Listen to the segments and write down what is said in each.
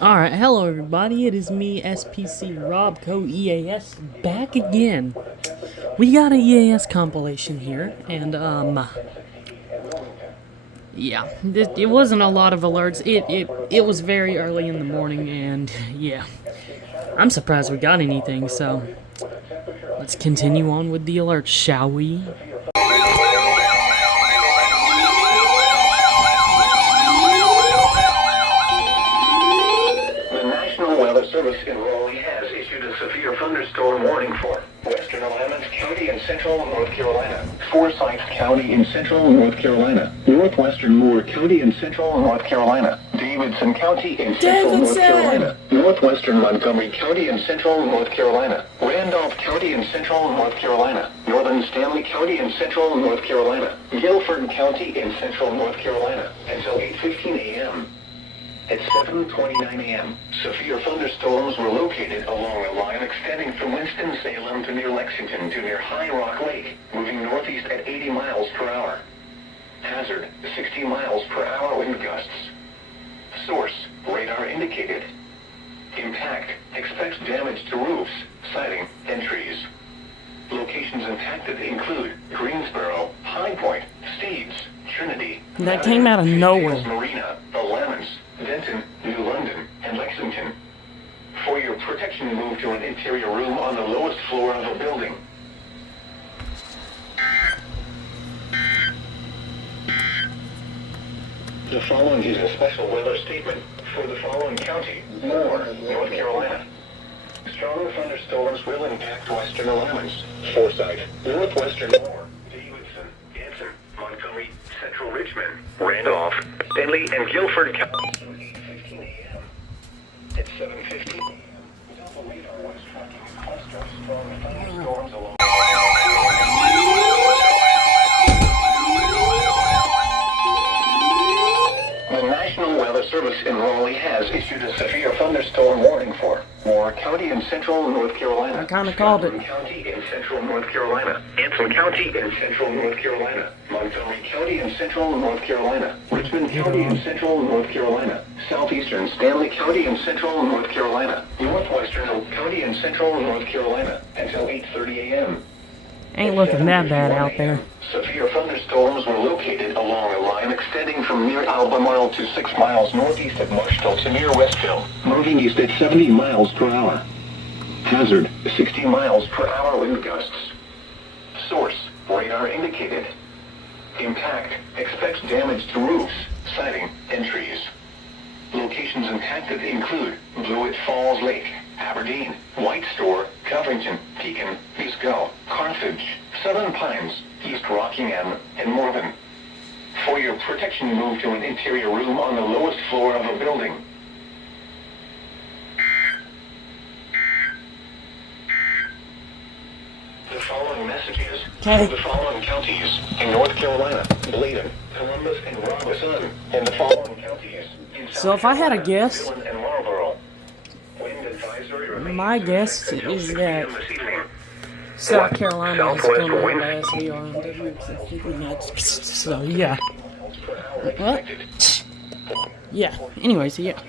Alright, hello everybody, it is me, SPC Rob, co-EAS, back again. We got a EAS compilation here, and, yeah, it wasn't a lot of alerts. It was very early in the morning, and, yeah, I'm surprised we got anything, so let's continue on with the alerts, shall we? Service in Raleigh has issued a severe thunderstorm warning for Western Alamosa County in central North Carolina, Forsyth County in central North Carolina, Northwestern Moore County in central North Carolina, Davidson County in central North Carolina, Northwestern Montgomery County in central North Carolina, Randolph County in central North Carolina, Northern Stanley County in central North Carolina, Guilford County in central North Carolina until 8:15 a.m. At 7:29 a.m., severe thunderstorms were located along a line extending from Winston-Salem to near Lexington to near High Rock Lake, moving northeast at 80 miles per hour. Hazard, 60 miles per hour wind gusts. Source, radar indicated. Impact, expects damage to roofs, siding, and trees. Locations impacted include Greensboro, High Point, Steeds, Trinity. That came out of nowhere. Marina, Alamance, Denton, New London, and Lexington. For your protection, move to an interior room on the lowest floor of a building. The following is a special weather statement for the following county: Moore, North Carolina. Strong thunderstorms will impact western Alamosa, Forsyth, northwestern Moore, Davidson, Anson, Montgomery, central Richmond, Randolph, Stanley, and Guilford counties. At 7:15 a.m., Delta radar was tracking a cluster of strong thunderstorms along. The National Weather Service in Raleigh has issued a severe thunderstorm warning for Moore County in central North Carolina. I kind of called it. County in central North Carolina. Anson County in central North Carolina. Montgomery County in central North Carolina. Richmond County in central North Carolina. Southeastern Stanley County in central North Carolina. Northwestern Oak County in central North Carolina until 8:30 a.m. Ain't looking that bad out there. Severe thunderstorms were located along a line extending from near Albemarle to 6 miles northeast of Marshall to near Westville, moving east at 70 miles per hour. Hazard, 60 miles per hour wind gusts. Source, radar indicated. Impact, expects damage to roofs, siding, and trees. Locations impacted include Blewett Falls Lake, Aberdeen, White Store, Covington, Pekin, Biscoe, Carthage, Southern Pines, East Rockingham, and Morven. For your protection, move to an interior room on the lowest floor of a building. The following messages for the following counties in North Carolina: Bladen, Columbus, and Robeson, and the following counties in South So if I had a guess, Carolina, and Marlboro. my guess is that South Carolina is going to have SVR. So yeah. What? Yeah. Anyways, yeah.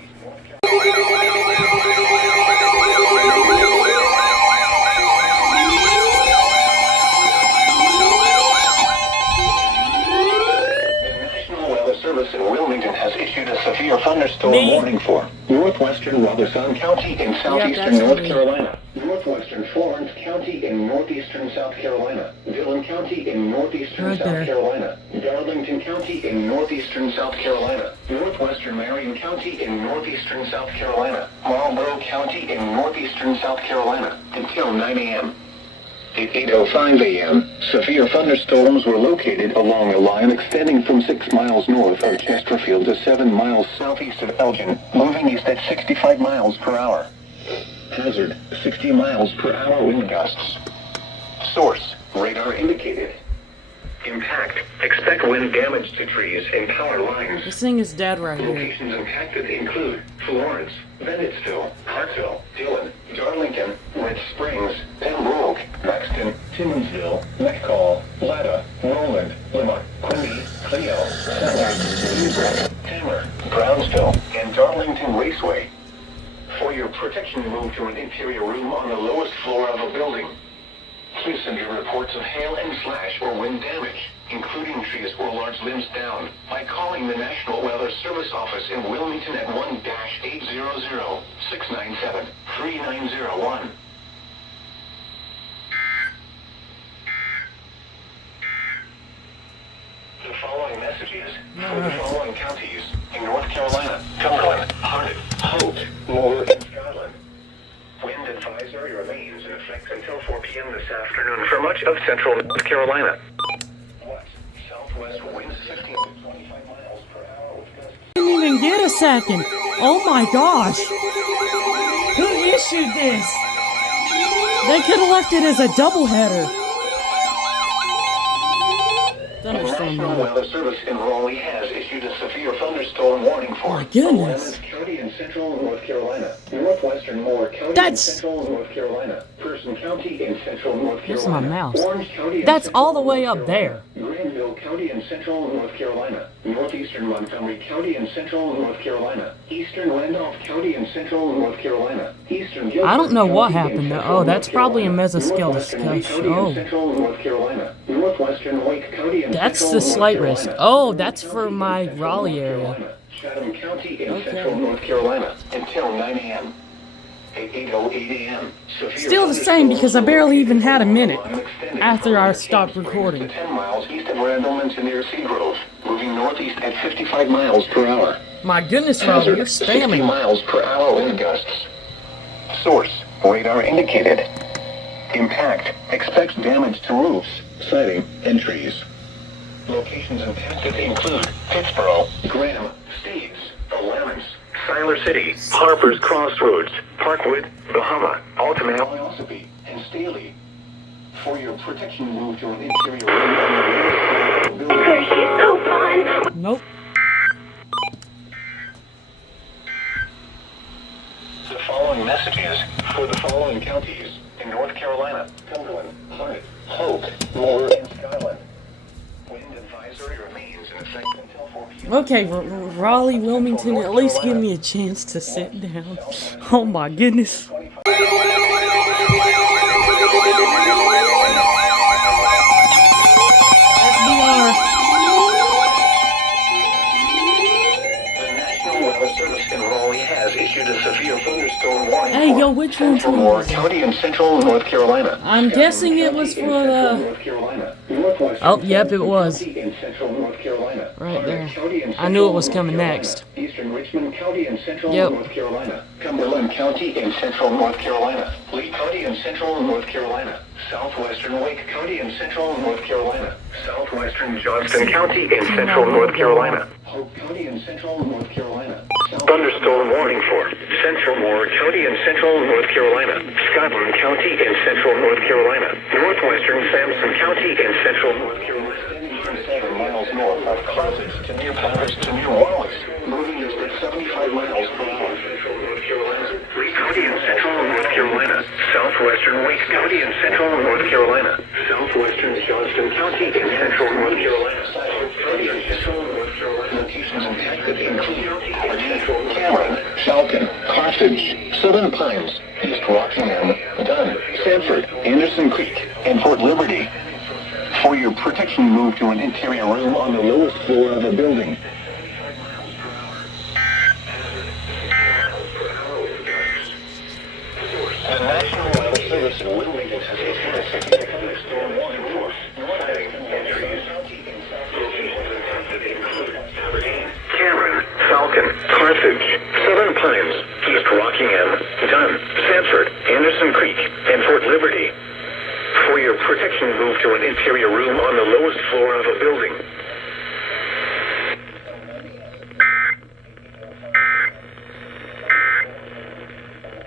Service in Wilmington has issued a severe thunderstorm warning for northwestern Robeson County in southeastern North Carolina, northwestern Florence County in northeastern South Carolina, Dillon County in northeastern South Carolina, Darlington County in northeastern South Carolina, northwestern Marion County in northeastern South Carolina, Marlboro County in northeastern South Carolina until 9 a.m. At 8:05 a.m., severe thunderstorms were located along a line extending from 6 miles north of Chesterfield to 7 miles southeast of Elgin, moving east at 65 miles per hour. Hazard, 60 miles per hour wind gusts. Source, radar indicated. Impact, expect wind damage to trees and power lines. This thing is dead right here. Locations impacted include Florence, Bennettsville, Hartsville, Dillon, Darlington, Red Springs, Pembroke, Maxton, Timmonsville, McCall, Latta, Roland, Limerick, Quimby, Clio, Sellers, Newbrook, Tamar, Brownsville, and Darlington. Arlington Raceway. For your protection, move to an interior room on the lowest floor of a building. Please send your reports of hail and slash or wind damage, including trees or large limbs down, by calling the National Weather Service office in Wilmington at 1-800-697-3901. The following messages for the following counties in North Carolina: Cumberland, Harnett, Hope, Moore, and Scotland. Wind advisory remains in effect until 4 p.m. this afternoon for much of central North Carolina. West, southwest winds 15 to 25 miles per hour with gusts. Didn't even get a second. Oh my gosh. Who issued this? They could have left it as a doubleheader. The National Weather Service in Raleigh has issued a severe thunderstorm warning for my goodness. Wilmington County in central North Carolina, northwestern Moore County in central North Carolina, Person County in central North Carolina, This is my mouse. Orange County in That's central all the way North up Carolina, there. Granville County in central North Carolina, northeastern Montgomery County in central North Carolina, eastern Randolph County in central North Carolina, eastern Guilford I don't know what County in happened though. central Oh, that's North probably a Carolina, mesoscale northwestern Lee discussion. County in Oh. central North Carolina, northwestern Wake County in That's central the North slight risk. Carolina, Oh, Warren that's for County in my central Raleigh North area. Carolina, Chatham County in Okay. central North Carolina until 9 a.m. At 8:08 a.m. Still the same because I barely even had a minute after I stopped recording. 10 miles east of Randleman to near Seagrove, moving northeast at 55 miles per hour. My goodness, Rob, you're 60 spamming. miles per hour wind gusts. Source: radar indicated. Impact: expect damage to roofs, siding, and trees. Locations impacted include Pittsboro, Graham, Steves, Alamance, Siler City, Harper's Crossroads, Parkwood, Bahama, Altamont, Ossipee, and Staley. For your protection, move to an interior room on the building. Nope. The following messages for the following counties in North Carolina: Cumberland, Harnett, Hope, Moore, and Scotland. Wind advisory remains in effect until 4 p.m. Okay, Raleigh, Wilmington, at least give me a chance to sit down. Oh my goodness. SBR. The National Weather Service in Raleigh has issued a severe thunderstorm warning Hey, for yo, which one's central Moore yours? County in central North Carolina. I'm guessing it was County for in central the... North Carolina, northwestern Oh, yep, it was. County in central North Carolina, Right Harnett there. County in I knew it was central coming North next. Carolina, eastern Richmond County in central Yep. North Carolina, Cumberland County in central North Carolina, Lee County in central North Carolina, southwestern Wake County in central North Carolina, southwestern Johnston County in central North Carolina, Hope County in central North Carolina. Thunderstorm warning for central Moore County in central North Carolina, Scotland County in central North Carolina, northwestern Sampson County in central North Carolina, 7 miles north of Carthage to near Paris to near Wallace, moving east at 75 miles per hour. Central North Carolina, Lee County in central North Carolina, southwestern Wake County in central North Carolina, southwestern Johnston County in central North Carolina, County in central North Carolina. Locations impacted include Cameron, Falcon, Carthage, Southern Pines, East Rockingham, Dunn, Sanford, Anderson Creek, and Fort Liberty. For your protection, move to an interior room on the lowest floor of a building. The National Weather Service in Wilmington has issued a severe thunderstorm warning for flooding and trees. Cameron, Falcon, Carthage, Southern Pines, East Rockingham, Dunn, Sanford, Anderson Creek, and Fort Liberty. For your protection, move to an interior room on the lowest floor of a building.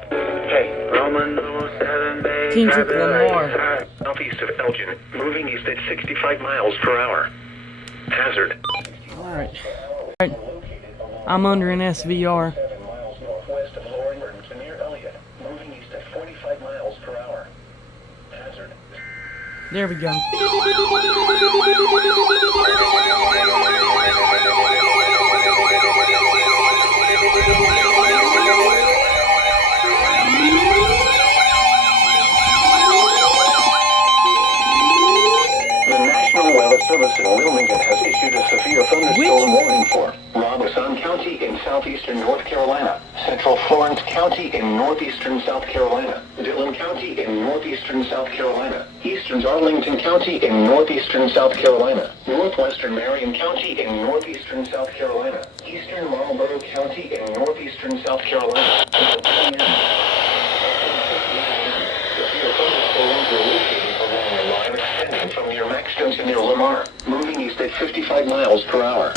Hey, Roman 07 Bay. Kendrick Lamar. Southeast of Elgin, moving east at 65 miles per hour. Hazard. Alright. I'm under an SVR. 7 miles northwest of Loring to near Elliott, moving east at 45 miles per hour. Hazard. There we go. Carolina. Central Florence County in northeastern South Carolina. Dillon County in northeastern South Carolina. Eastern Arlington County in northeastern South Carolina. Northwestern Marion County in northeastern South Carolina. Eastern Marlborough County in northeastern South Carolina. From near Maxton to near Lamar, moving east at 55 miles per hour.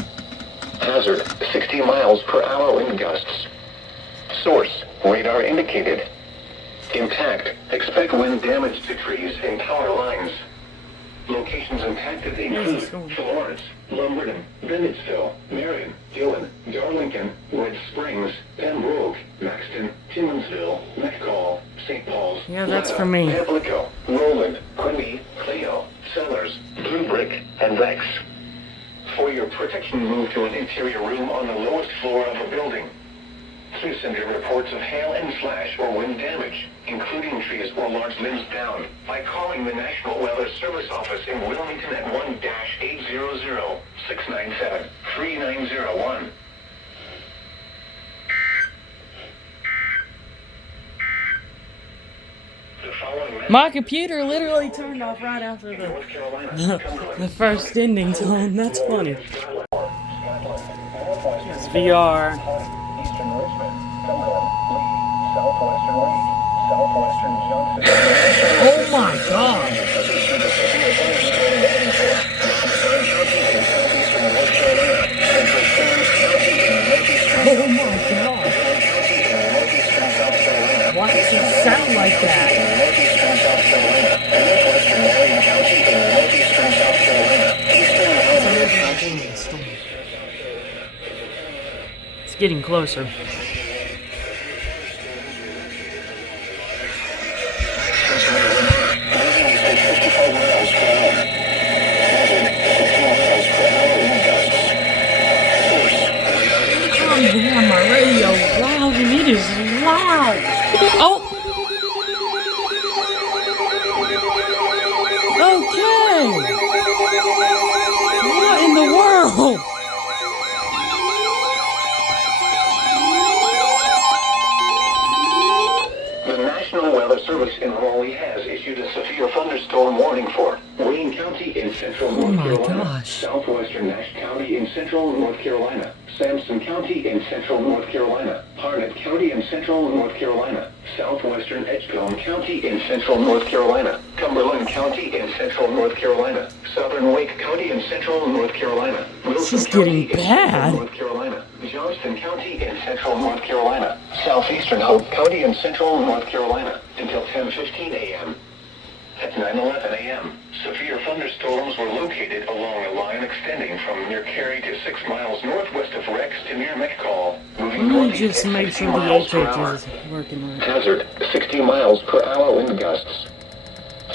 Hazard, 60 miles per hour wind gusts. Source, radar indicated. Impact, expect wind damage to trees and power lines. Locations impacted include Florence, Lumberton, Bennettsville, Marion, Dillon, Darlington, Red Springs, Pembroke, Maxton, Timmonsville, Metcalfe, St. Paul's, Yeah, that's for me. Pamlico, Roland, Quimby, Clio, Sellers, Blue Brick, and Rex. For your protection, move to an interior room on the lowest floor of a building. Please send your reports of hail and slash or wind damage, including trees or large limbs down, by calling the National Weather Service office in Wilmington at 1-800-697-3901. My computer literally turned off right after the first ending tone. That's funny. It's VR. Eastern Richmond, Cumberland, Lee, Southwestern Lee, Southwestern Johnson. Oh my god! Oh my god! Why does it sound like that? It's getting closer. Yeah, my radio loud and it is loud. Oh! Okay! What in the world? The National Weather Service in Raleigh has issued a severe thunderstorm warning for Wayne County in central North Carolina, gosh. southwestern Nash County in central North Carolina, Sampson County in central North Carolina, Harnett County in central North Carolina, southwestern Edgecombe County in central North Carolina, Cumberland County in central North Carolina, southern Wake County in central North Carolina, This Wilson is getting County in bad. central North Carolina, Johnston County in central North Carolina, southeastern Hope County in central North Carolina until 10:15 a.m. At 9:11 a.m., severe thunderstorms were located along a line extending from near Cary to 6 miles northwest of Rex to near Metcalfe, moving Let me northeast just at make 60 sure the miles per hour. HH is working right. Hazard, 60 miles per hour wind gusts.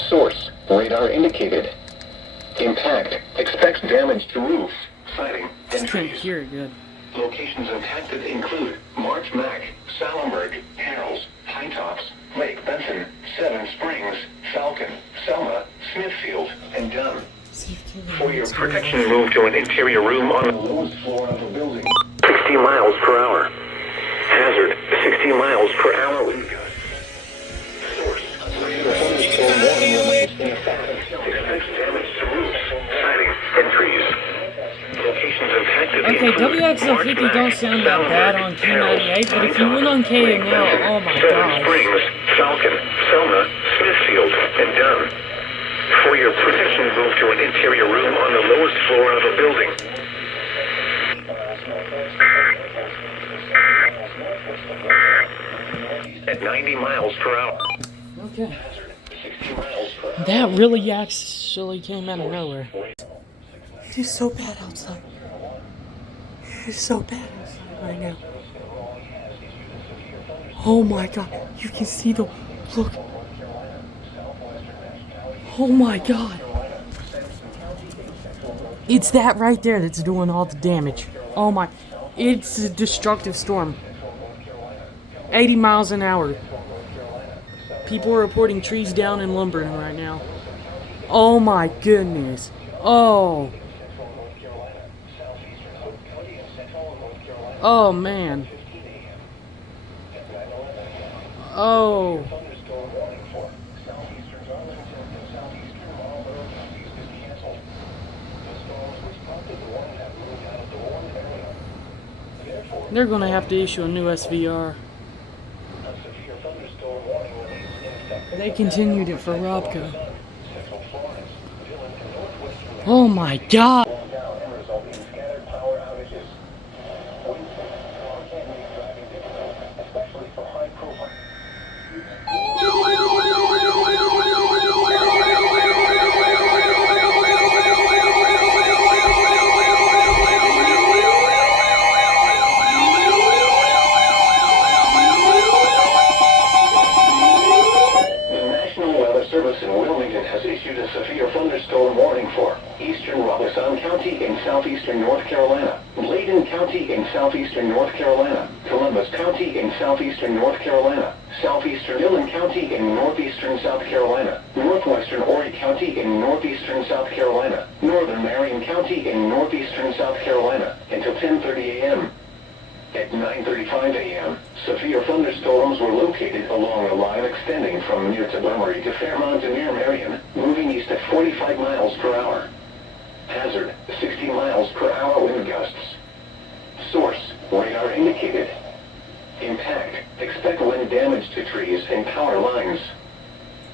Source, radar indicated. Impact, expects damage to roofs, siding, Just and can't trees. hear it good. Locations impacted include March Mac, Salenberg, Harrells, Pine Tops, Lake Benson, Seven Springs, Falcon, Selma, Smithfield, and Dunn. For your protection, move to an interior room on the lowest floor of a building. 60 miles per hour. Hazard, 60 miles per hour wind gusts. Source, thunderstorm warning remains in effect. Expects damage to roofs, siding, and trees. Locations impacted Okay, include WXL50 March don't Mac, sound that bad on Q98, but if you went on KML, oh my Seven gosh. Springs, Falcon, Selma, Smithfield, and Dunn. For your protection, move to an interior room on the lowest floor of a building. At 90 miles per hour. Okay. 60 miles per hour. That really actually came out of nowhere. It is so bad outside. It is so bad outside right now. Oh my god. You can see the look. Oh my god. It's that right there that's doing all the damage. Oh my. It's a destructive storm. 80 miles an hour. People are reporting trees down in Lumberton right now. Oh my goodness. Oh. Oh man. Oh. Thunderstorm warning for southeastern Arlington and southeastern Marlborough counties is canceled. The storms which prompted the warning have moved out of the warned area. Therefore, They're gonna have to issue a new SVR. a severe thunderstorm warning release in effect. They continued it for Robco. Central Florence, Dillon, and northwestern Oh my god! slow down and result in scattered power outages. Wind storm can make driving difficult, especially for high profile. The National Weather Service in Wilmington has issued a severe thunderstorm warning for eastern Robeson County in southeastern North Carolina, Bladen County in southeastern North Carolina, Columbus County in southeastern North Carolina, southeastern Dillon County in northeastern South Carolina, northwestern Horry County in northeastern South Carolina, northern Marion County in northeastern South Carolina until 10:30 a.m. At 9:35 a.m., severe thunderstorms were located along a line extending from near Montgomery to Fairmont and near Marion, moving east at 45 miles per hour. Hazard, 60 miles per hour wind gusts. Source, radar indicated. Impact, expect wind damage to trees and power lines.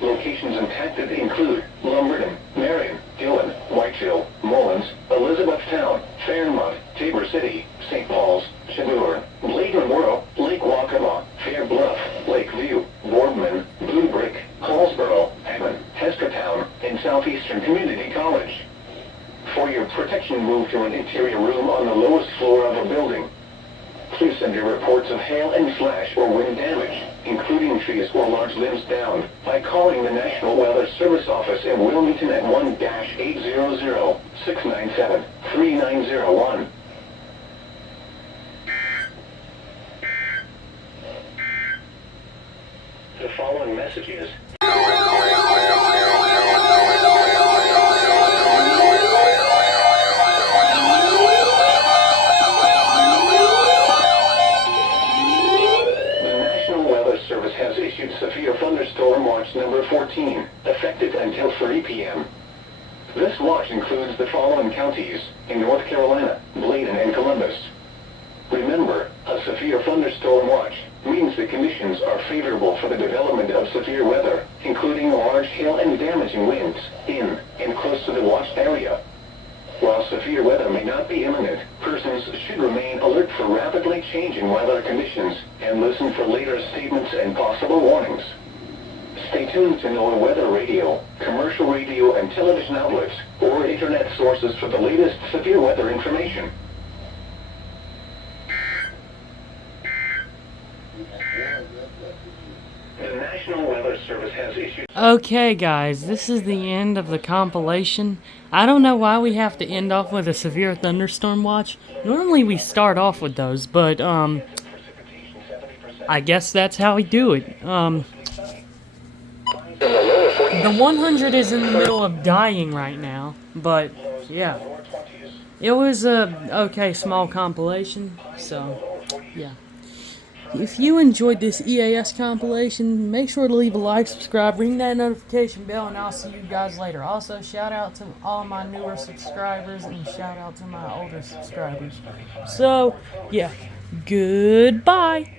Locations impacted include Lumberton, Marion, Dillon, Whiteville, Mullins, Elizabethtown, Fairmont, Tabor City, St. Paul's, Chador, Bladen Borough, Lake Waccamaw, Fair Bluff, Lakeview, Boardman, Blue Brick, Hallsboro, Hammond, Hestertown, and Southeastern Community College. For your protection, move to an interior room on the lowest floor of a building. Please send your reports of hail and flash or wind damage, including trees or large limbs down, by calling the National Weather Service office in Wilmington at 1-800-697-3901. The following messages. Service has issued severe thunderstorm watch number 14, effective until 3 p.m. This watch includes the following counties in North Carolina, Bladen, and Columbus. Remember, a severe thunderstorm watch means the conditions are favorable for the development of severe weather, including large hail and damaging winds in and close to the watched area. While severe weather may not be imminent, persons should remain alert for rapidly changing weather conditions and listen for later statements and possible warnings. Stay tuned to NOAA weather radio, commercial radio and television outlets, or internet sources for the latest severe weather information. The National Weather Service has issued... Okay, guys, this is the end of the compilation. I don't know why we have to end off with a severe thunderstorm watch. Normally we start off with those, but, I guess that's how we do it. The 100 is in the middle of dying right now, but, yeah. It was a okay small compilation, so, yeah. If you enjoyed this EAS compilation, make sure to leave a like, subscribe, ring that notification bell, and I'll see you guys later. Also, shout out to all my newer subscribers, and shout out to my older subscribers. So, yeah, goodbye!